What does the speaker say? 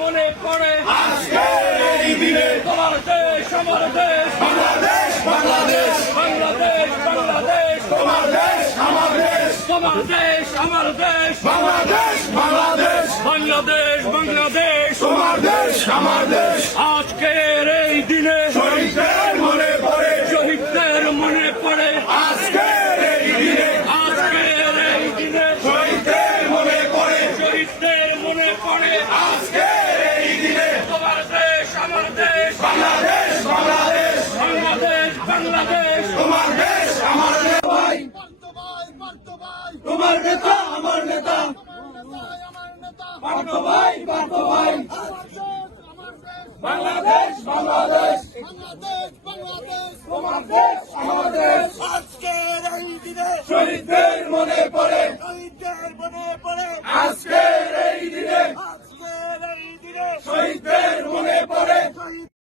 মনে পড়ে আজকের এই দিনে তোমার দেশ আমার দেশ বাংলাদেশ বাংলাদেশ বাংলাদেশ বাংলাদেশ তোমার দেশ আমার দেশ তোমার দেশ আমার দেশ বাংলাদেশ বাংলাদেশ বাংলাদেশ বাংলাদেশ তোমার দেশ আমার দেশ আজকের এই দিনে শহীদদের মনে পড়ে শহীদদের মনে পড়ে আজকের এই দিনে আজকের এই দিনে শহীদদের মনে পড়ে শহীদদের মনে পড়ে আজকের এই দিনে তোমার দেশ আমার দেশ বাংলাদেশ বাংলাদেশ বাংলাদেশ বাংলাদেশ তোমার দেশ আমার দেশ ভাই তোমার নেতা আমার নেতা পার্থ ভাই